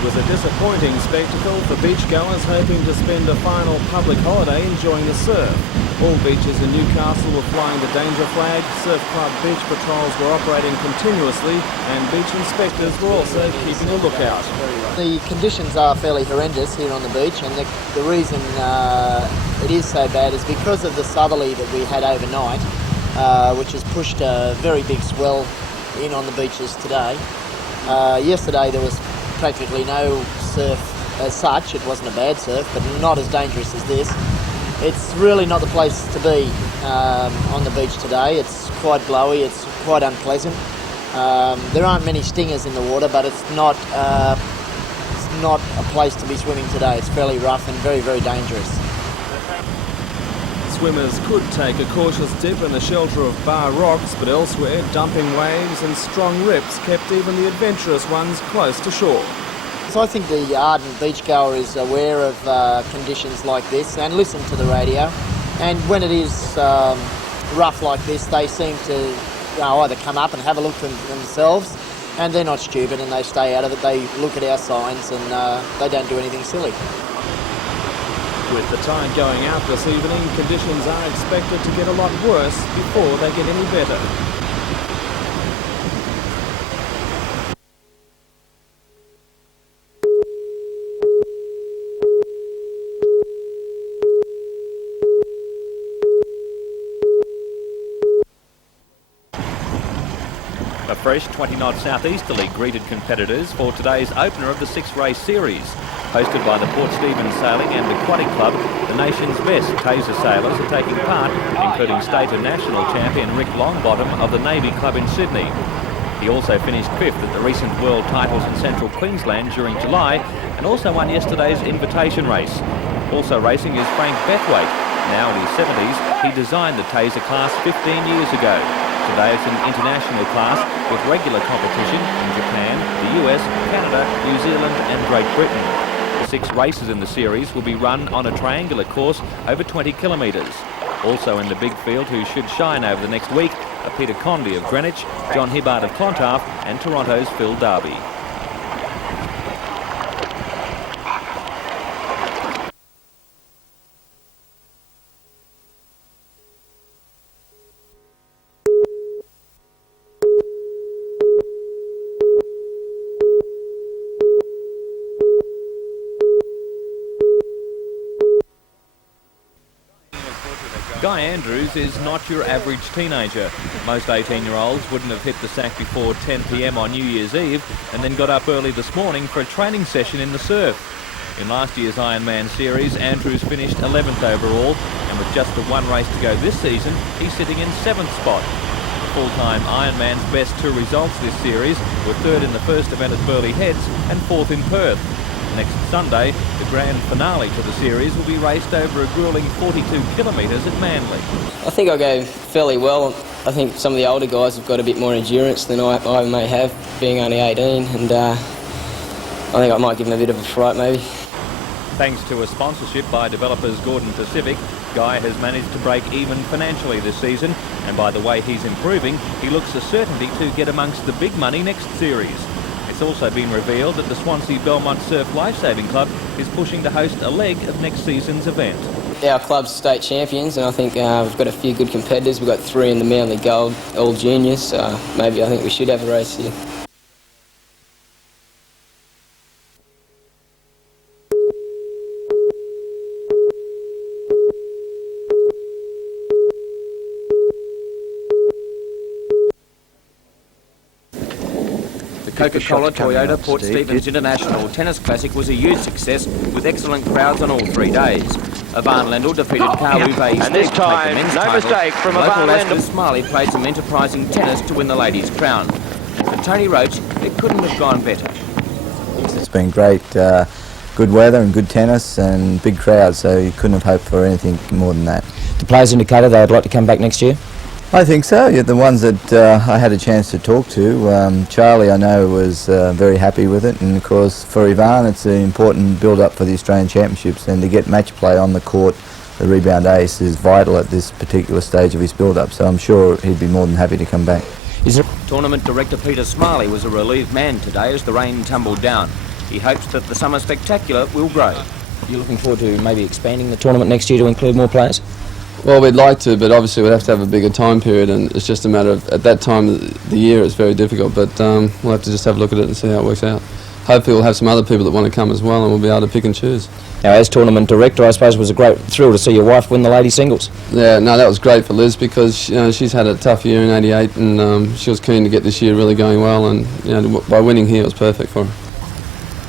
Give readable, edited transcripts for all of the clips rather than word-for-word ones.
It was a disappointing spectacle for beachgoers hoping to spend a final public holiday enjoying the surf. All beaches in Newcastle were flying the danger flag, surf club beach patrols were operating continuously, and beach inspectors were also keeping a lookout. The conditions are fairly horrendous here on the beach, and the reason it is so bad is because of the southerly that we had overnight, which has pushed a very big swell in on the beaches today. Yesterday there was practically no surf as such. It wasn't a bad surf, but not as dangerous as this. It's really not the place to be on the beach today. It's quite glowy, it's quite unpleasant. There aren't many stingers in the water, but it's not a place to be swimming today. It's fairly rough and very, very dangerous. Swimmers could take a cautious dip in the shelter of bar rocks, but elsewhere dumping waves and strong rips kept even the adventurous ones close to shore. So I think the ardent beachgoer is aware of conditions like this and listen to the radio. And when it is rough like this, they seem to either come up and have a look for themselves, and they're not stupid and they stay out of it. They look at our signs and they don't do anything silly. With the tide going out this evening, conditions are expected to get a lot worse before they get any better. A fresh 20-knot southeasterly greeted competitors for today's opener of the 6-race series. Hosted by the Port Stephens Sailing and Aquatic Club, the nation's best taser sailors are taking part, including state and national champion Rick Longbottom of the Navy Club in Sydney. He also finished 5th at the recent World Titles in Central Queensland during July and also won yesterday's invitation race. Also racing is Frank Bethwaite. Now in his 70s, he designed the taser class 15 years ago. Today it's an international class with regular competition in Japan, the US, Canada, New Zealand and Great Britain. The 6 races in the series will be run on a triangular course over 20 kilometres. Also in the big field who should shine over the next week are Peter Condy of Greenwich, John Hibbard of Clontarf and Toronto's Phil Darby. Guy Andrews is not your average teenager. Most 18-year-olds wouldn't have hit the sack before 10 p.m. on New Year's Eve and then got up early this morning for a training session in the surf. In last year's Ironman series, Andrews finished 11th overall, and with just the 1 race to go this season, he's sitting in 7th spot. Full-time Ironman's best 2 results this series were 3rd in the first event at Burleigh Heads and 4th in Perth. Next Sunday, the grand finale to the series will be raced over a gruelling 42 kilometres at Manly. I think I'll go fairly well. I think some of the older guys have got a bit more endurance than I may have, being only 18, and I think I might give them a bit of a fright maybe. Thanks to a sponsorship by developers Gordon Pacific, Guy has managed to break even financially this season, and by the way he's improving, he looks a certainty to get amongst the big money next series. It's also been revealed that the Swansea Belmont Surf Lifesaving Club is pushing to host a leg of next season's event. Our club's state champions, and I think we've got a few good competitors. We've got 3 in the Manly Gold, all juniors, so maybe I think we should have a race here. Coca-Cola Toyota Port Stephens International Tennis Classic was a huge success with excellent crowds on all 3 days. Ivan Lendl defeated Carl Uwe and this time, no mistake from Ivan Lendl. Smiley played some enterprising tennis to win the ladies' crown. And for Tony Roach, it couldn't have gone better. It's been great, good weather and good tennis and big crowds, so you couldn't have hoped for anything more than that. The players indicated they'd like to come back next year? I think so. Yeah, the ones that I had a chance to talk to, Charlie I know was very happy with it, and of course for Ivan it's an important build-up for the Australian Championships, and to get match play on the court, the rebound ace is vital at this particular stage of his build-up, so I'm sure he'd be more than happy to come back. Tournament director Peter Smiley was a relieved man today as the rain tumbled down. He hopes that the summer spectacular will grow. You're looking forward to maybe expanding the tournament next year to include more players? Well, we'd like to, but obviously we'd have to have a bigger time period, and it's just a matter of, at that time of the year it's very difficult, but we'll have to just have a look at it and see how it works out. Hopefully we'll have some other people that want to come as well, and we'll be able to pick and choose. Now, as tournament director, I suppose it was a great thrill to see your wife win the ladies singles. Yeah, no, that was great for Liz, because she's had a tough year in '88, and she was keen to get this year really going well, and by winning here it was perfect for her.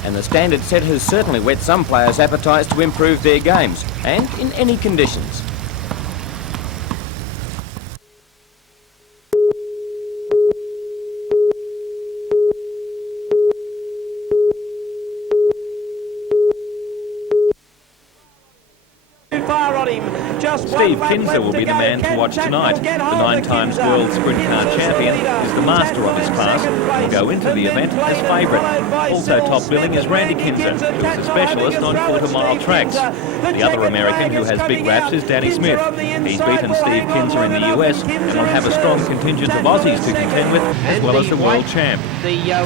And the standard set has certainly whet some players' appetites to improve their games, and in any conditions. Steve Kinser will be the man to watch tonight. The 9-times world sprint car champion is the master of his class and will go into the event as favourite. Also top billing is Randy Kinser, who is a specialist on quarter-mile tracks. The other American who has big raps is Danny Smith. He's beaten Steve Kinser in the US and will have a strong contingent of Aussies to contend with, as well as the world champ.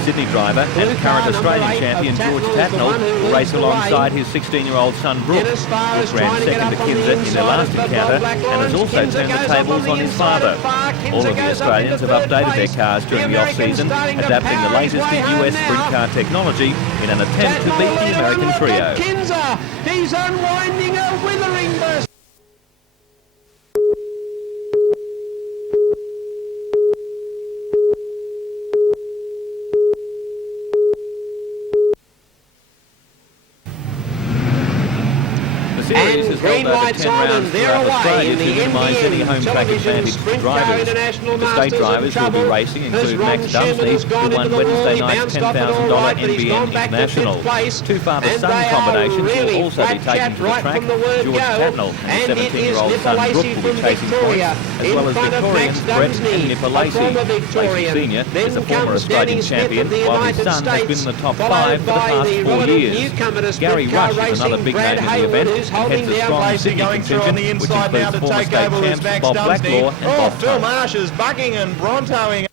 Sydney driver and current Australian champion George Tatnell will race alongside his 16-year-old son Brooke. Brooke ran second to Kinser in their last encounter and has also turned the tables on his father. All of the Australians have updated their cars during the off-season, adapting the latest in US sprint car technology in an attempt to beat the American trio. He's unwinding a withering burst. The series has held over 10 rounds throughout Australia to minimise any home track advantage to drivers. The state drivers who will be racing include Max Dumsney, who won Wednesday night's $10,000 NBN International. Two father-son combinations will also be taken to the track. George Tatnell and his 17-year-old son Brooke will be chasing points, as well as Victorians Brett and Nipper Lacey. Lacey Senior is a former Australian champion, while his son has been in the top 5 for the past 4 years. Gary Rush is another big name in the event, heads a strong Sydney contingent, which includes former state champs Bob Blacklaw and Bob Phil Marsh is bucking and brontoing.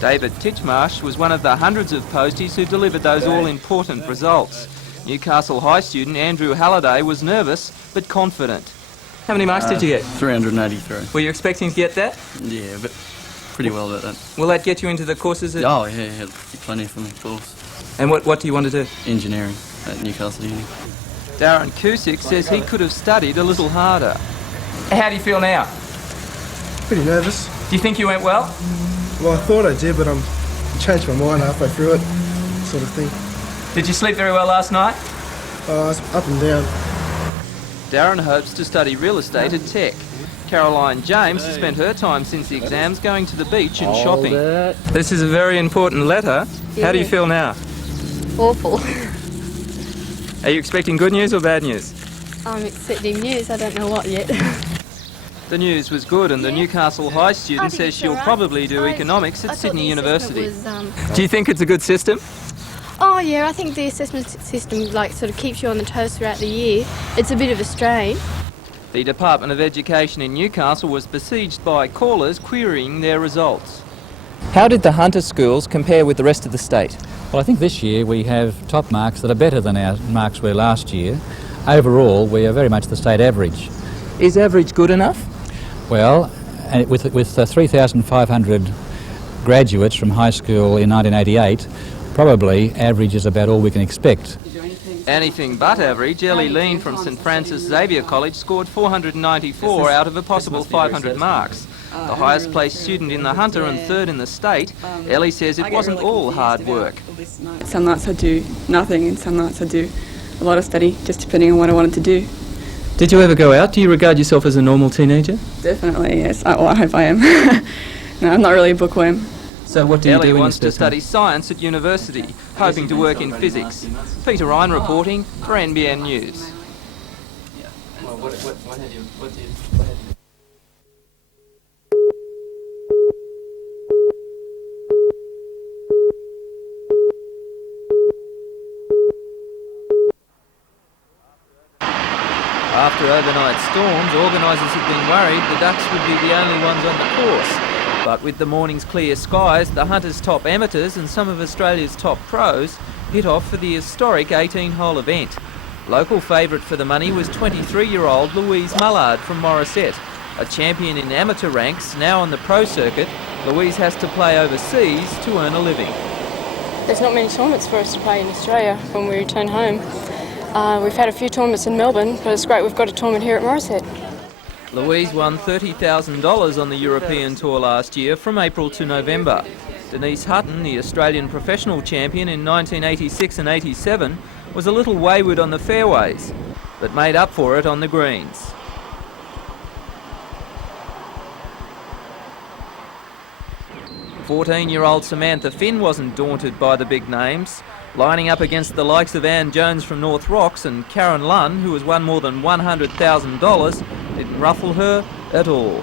David Titchmarsh was one of the hundreds of posties who delivered those all-important results. Newcastle High student Andrew Halliday was nervous but confident. How many marks did you get? 383. Were you expecting to get that? Yeah, but pretty well about that. Will that get you into the courses? Oh, yeah, plenty for me, of course. And what do you want to do? Engineering at Newcastle Uni. Darren Cusick says he could have studied a little harder. How do you feel now? Pretty nervous. Do you think you went well? Well, I thought I did, but I changed my mind halfway through it, sort of thing. Did you sleep very well last night? It's up and down. Darren hopes to study real estate at Tech. Caroline James has spent her time since the exams going to the beach and shopping. This is a very important letter. How do you feel now? Awful. Are you expecting good news or bad news? I'm expecting news. I don't know what yet. The news was good, and the Newcastle High student says she'll probably do economics at Sydney University. Do you think it's a good system? Oh yeah, I think the assessment system sort of keeps you on the toes throughout the year. It's a bit of a strain. The Department of Education in Newcastle was besieged by callers querying their results. How did the Hunter schools compare with the rest of the state? Well, I think this year we have top marks that are better than our marks were last year. Overall, we are very much the state average. Is average good enough? Well, with 3,500 graduates from high school in 1988, probably average is about all we can expect. Anything but average. Ellie Lean from St Francis Xavier College scored 494 out of a possible 500 marks. The highest placed student in the Hunter and third in the state, Ellie says it wasn't all hard work. Some nights I do nothing and some nights I do a lot of study, just depending on what I wanted to do. Did you ever go out? Do you regard yourself as a normal teenager? Definitely, yes. I hope I am. No, I'm not really a bookworm. So what do you do? Ellie wants to study science at university, hoping to work in physics. Peter Ryan reporting for NBN News. After overnight storms, organisers had been worried the ducks would be the only ones on the course. But with the morning's clear skies, the Hunters' top amateurs and some of Australia's top pros hit off for the historic 18-hole event. Local favourite for the money was 23-year-old Louise Mullard from Morisset. A champion in amateur ranks, now on the pro circuit, Louise has to play overseas to earn a living. There's not many tournaments for us to play in Australia when we return home. We've had a few tournaments in Melbourne, but it's great we've got a tournament here at Morisset. Louise won $30,000 on the European Tour last year from April to November. Denise Hutton, the Australian professional champion in 1986 and 87, was a little wayward on the fairways, but made up for it on the greens. "14-year-old Samantha Finn wasn't daunted by the big names. Lining up against the likes of Anne Jones from North Rocks and Karen Lunn, who has won more than $100,000, didn't ruffle her at all.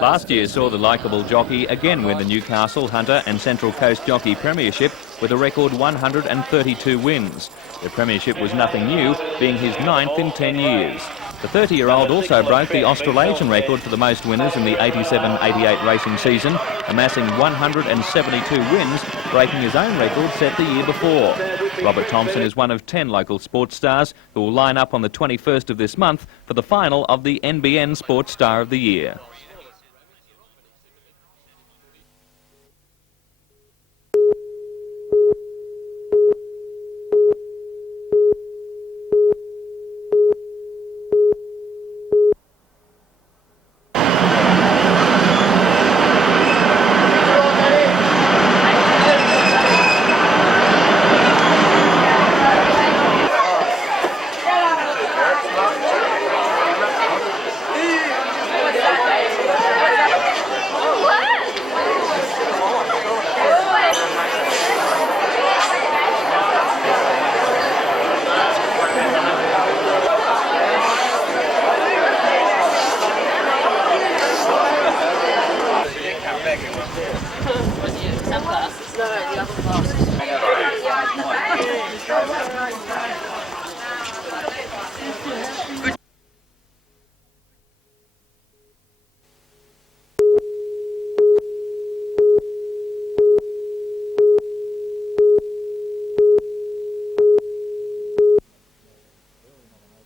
Last year saw the likeable Jockey again win the Newcastle, Hunter and Central Coast Jockey Premiership with a record 132 wins. The Premiership was nothing new, being his 9th in 10 years. The 30-year-old also broke the Australasian record for the most winners in the 87-88 racing season, amassing 172 wins, breaking his own record set the year before. Robert Thompson is one of 10 local sports stars who will line up on the 21st of this month for the final of the NBN Sports Star of the Year.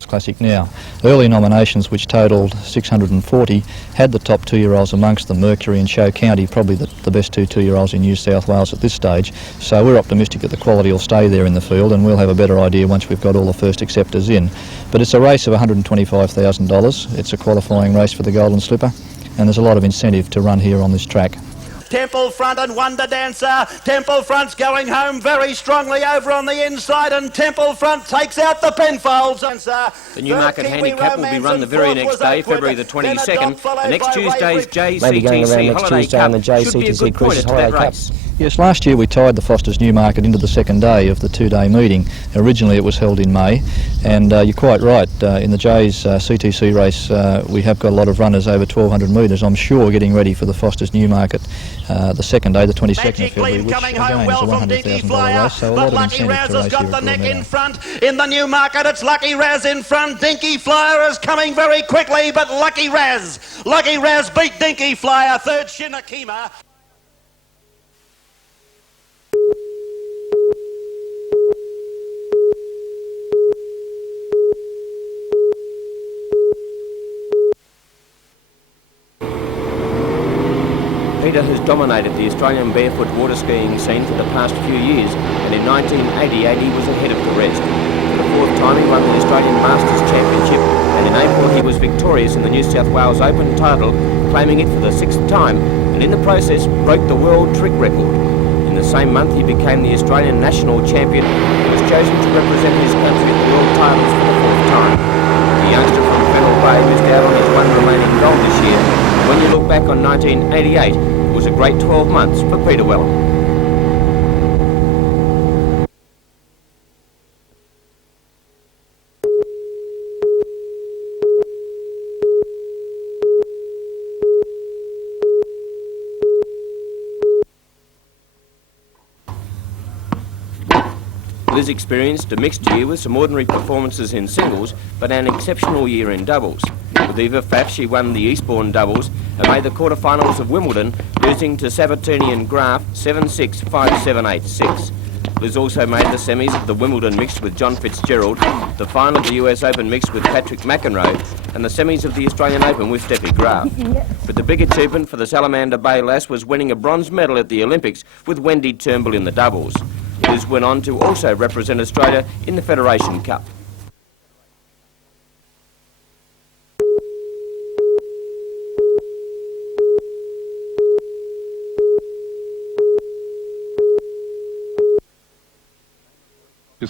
Classic now. Early nominations, which totalled 640, had the top 2-year-olds amongst them. Mercury and Show County, probably the best 2-year-olds in New South Wales at this stage. So we're optimistic that the quality will stay there in the field, and we'll have a better idea once we've got all the first acceptors in. But it's a race of $125,000. It's a qualifying race for the Golden Slipper, and there's a lot of incentive to run here on this track. Temple Front and Wonder Dancer. Temple Front's going home very strongly over on the inside, and Temple Front takes out the Penfolds. The Newmarket Handicap will be run the very next day, February the 22nd. The next Tuesday's JCTC Holiday Cup should be a good pointer to that race. Yes, last year we tied the Foster's Newmarket into the second day of the 2-day meeting. Originally it was held in May, and you're quite right, in the J's CTC race we have got a lot of runners over 1,200 metres. I'm sure getting ready for the Foster's Newmarket the second day, the 22nd of February, which again is a $100,000 race, so a lot of incentive to race here at neck in front. In the Newmarket, it's Lucky Raz in front. Dinky Flyer is coming very quickly, but Lucky Raz beat Dinky Flyer. Third, Shinakima. Peter has dominated the Australian barefoot water skiing scene for the past few years, and in 1988 he was ahead of Torres. For the 4th time he won the Australian Masters Championship, and in April he was victorious in the New South Wales Open title, claiming it for the 6th time, and in the process broke the world trick record. In the same month he became the Australian national champion and was chosen to represent his country at the world titles for the 4th time. The youngster from Fennell Bay missed out on his one remaining gold this year. When you look back on 1988, it was a great 12 months for Peter Wellham. Liz experienced a mixed year with some ordinary performances in singles, but an exceptional year in doubles. With Eva Pfaff, she won the Eastbourne doubles and made the quarterfinals of Wimbledon, losing to Sabatini and Graf 7-6, 5-7, 8-6. Liz also made the semis of the Wimbledon mixed with John Fitzgerald, the final of the US Open mixed with Patrick McEnroe, and the semis of the Australian Open with Steffi Graf. But the big achievement for the Salamander Bay lass was winning a bronze medal at the Olympics with Wendy Turnbull in the doubles. Liz went on to also represent Australia in the Federation Cup.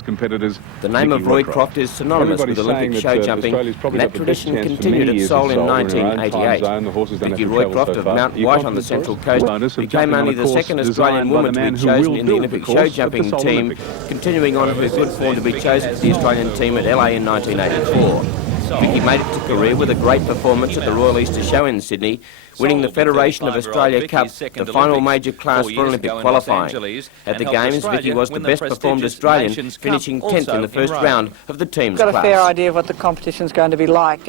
Competitors. The name of Roy Croft is synonymous with Olympic show jumping, and that tradition continued at Seoul in 1988. Vicky Roycroft of Mount White on the Central Coast became only the second Australian woman to be chosen in the Olympic show jumping team, continuing on her good form to be chosen to the Australian team at LA in 1984. Vicky made it to career with a great performance at the Royal Easter Show in Sydney, winning the Federation of Australia Cup, the final major class for Olympic qualifying. At the Games, Vicky was the best performed Australian, finishing 10th in the first round of the team's class. I've got a fair idea of what the competition's going to be like.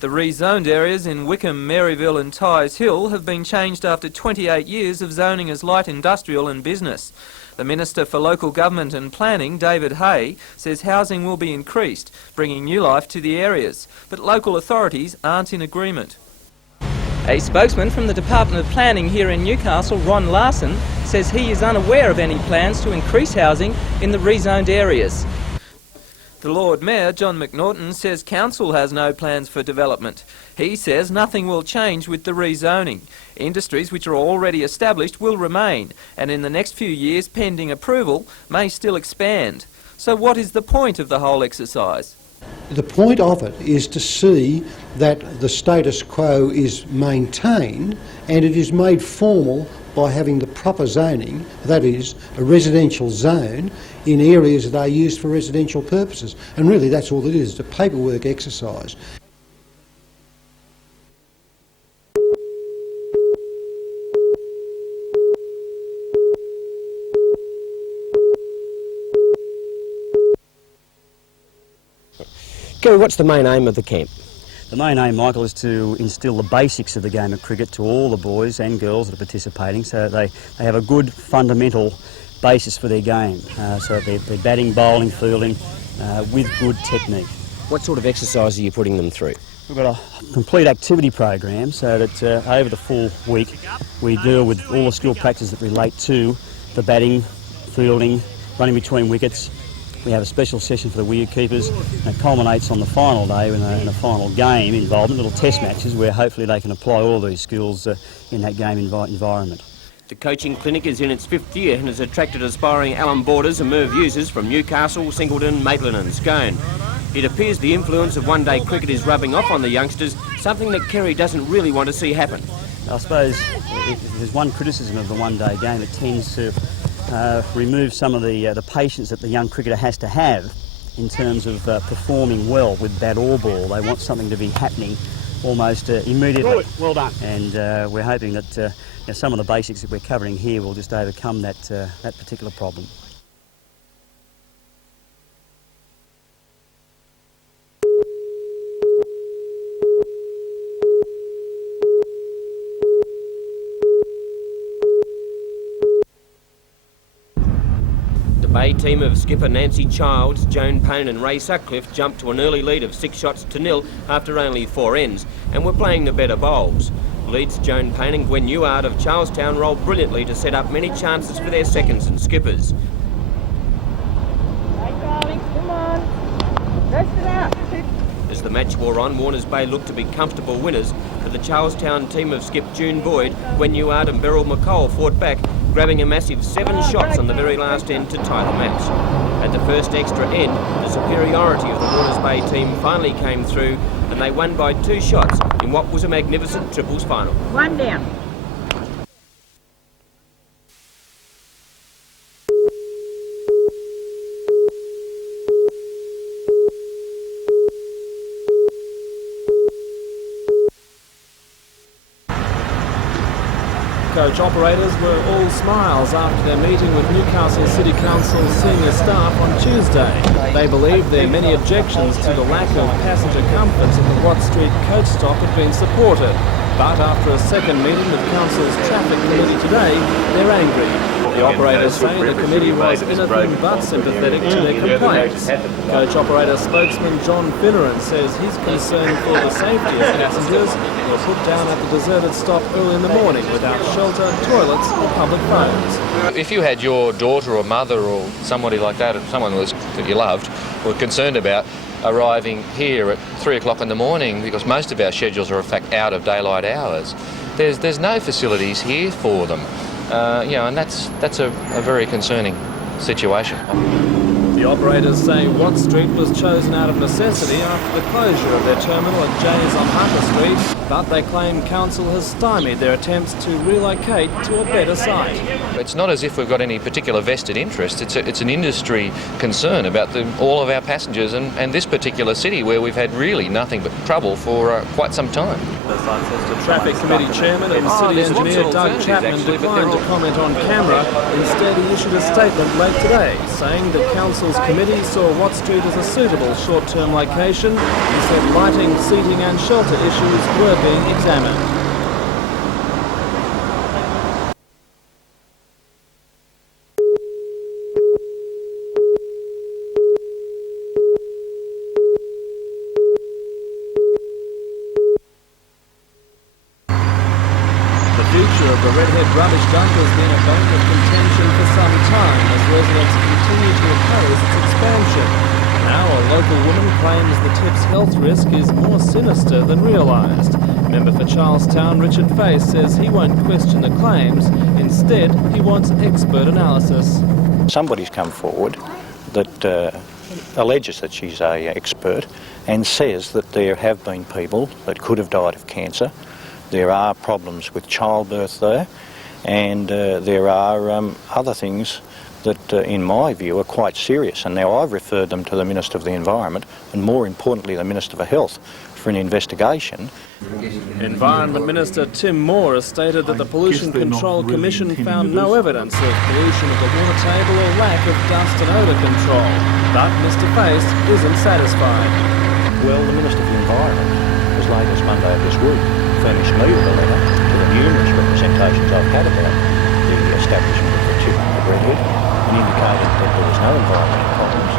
The rezoned areas in Wickham, Maryville and Tyers Hill have been changed after 28 years of zoning as light industrial and business. The Minister for Local Government and Planning, David Hay, says housing will be increased, bringing new life to the areas, but local authorities aren't in agreement. A spokesman from the Department of Planning here in Newcastle, Ron Larson, says he is unaware of any plans to increase housing in the rezoned areas. The Lord Mayor, John McNaughton, says council has no plans for development. He says nothing will change with the rezoning. Industries which are already established will remain, and in the next few years, pending approval, may still expand. So what is the point of the whole exercise? The point of it is to see that the status quo is maintained and it is made formal by having the proper zoning, that is, a residential zone in areas that are used for residential purposes. And really that's all it is, it's a paperwork exercise. Gary, what's the main aim of the camp? The main aim, Michael, is to instil the basics of the game of cricket to all the boys and girls that are participating, so they have a good fundamental basis for their game, so they're batting, bowling, fielding with good technique. What sort of exercise are you putting them through? We've got a complete activity program, so that over the full week we deal with all the skill practices that relate to the batting, fielding, running between wickets. We have a special session for the wicket keepers, and it culminates on the final day in a final game involvement, little test matches where hopefully they can apply all these skills in that game environment. The coaching clinic is in its 5th year and has attracted aspiring Allen Borders and Merv users from Newcastle, Singleton, Maitland and Scone. It appears the influence of one-day cricket is rubbing off on the youngsters, something that Kerry doesn't really want to see happen. I suppose if there's one criticism of the one-day game, it tends to remove some of the patience that the young cricketer has to have in terms of performing well with bat or ball. They want something to be happening almost immediately. Right, well done. And we're hoping that some of the basics that we're covering here will just overcome that particular problem. Bay team of skipper Nancy Childs, Joan Payne and Ray Sutcliffe jumped to an early lead of 6 shots to nil after only 4 ends and were playing the better bowls. Leads Joan Payne and Gwen Ewart of Charlestown rolled brilliantly to set up many chances for their seconds and skippers. Hey darling, come on, rest it out. As the match wore on, Warners Bay looked to be comfortable winners, but the Charlestown team of skip June Boyd, Gwen Ewart and Beryl McColl fought back, grabbing a massive 7 shots on the very last end to tie the match. At the first extra end, the superiority of the Warners Bay team finally came through and they won by 2 shots in what was a magnificent triples final. 1 down. coach operators were all smiles after their meeting with Newcastle City Council senior staff on Tuesday. They believe their many objections to the lack of passenger comforts at the Watt Street coach stop have been supported. But after a second meeting with Council's traffic committee today, they're angry. The operators say the committee was anything but sympathetic to their complaints. Coach operator spokesman John Finneran says he's concerned for the safety of passengers who are put down at the deserted stop early in the morning without shelter, toilets or public phones. If you had your daughter or mother or somebody like that, or someone that you loved, were concerned about arriving here at 3 o'clock in the morning, because most of our schedules are in fact out of daylight hours, there's no facilities here for them. And that's a very concerning situation. The operators say Watt Street was chosen out of necessity after the closure of their terminal at Jay's on Hunter Street, but they claim Council has stymied their attempts to relocate to a better site. It's not as if we've got any particular vested interest. It's an industry concern about all of our passengers and this particular city where we've had really nothing but trouble for quite some time. The Traffic Committee Chairman and City Engineer Doug Chapman declined to comment on camera. Instead, he issued a statement late today saying that Council's committee saw Watt Street as a suitable short-term location. He said lighting, seating and shelter issues were being examined. The future of the Redhead rubbish dump has been a bone of contention for some time as residents continue to oppose its expansion. Now a local woman claims the tip's health risk is more sinister than realised. Member for Charlestown Richard Face says he won't question the claims. Instead, he wants expert analysis. Somebody's come forward that alleges that she's an expert and says that there have been people that could have died of cancer. There are problems with childbirth there, and there are other things that, in my view, are quite serious. And now I've referred them to the Minister of the Environment, and more importantly, the Minister for Health, for an investigation. Environment Minister Tim Moore has stated that the Pollution Control Commission found no evidence of pollution of the water table or lack of dust and odour control. But Mr Face isn't satisfied. Well, the Minister for the Environment, as late as Monday of this week, furnished me with a letter to the numerous representations I've had about the establishment of the tip of Redhead and indicated that there was no environmental problems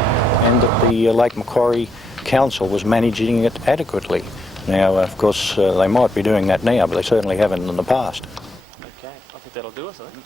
and that the Lake Macquarie Council was managing it adequately. Now, of course, they might be doing that now, but they certainly haven't in the past. Okay, I think that'll do us, I think.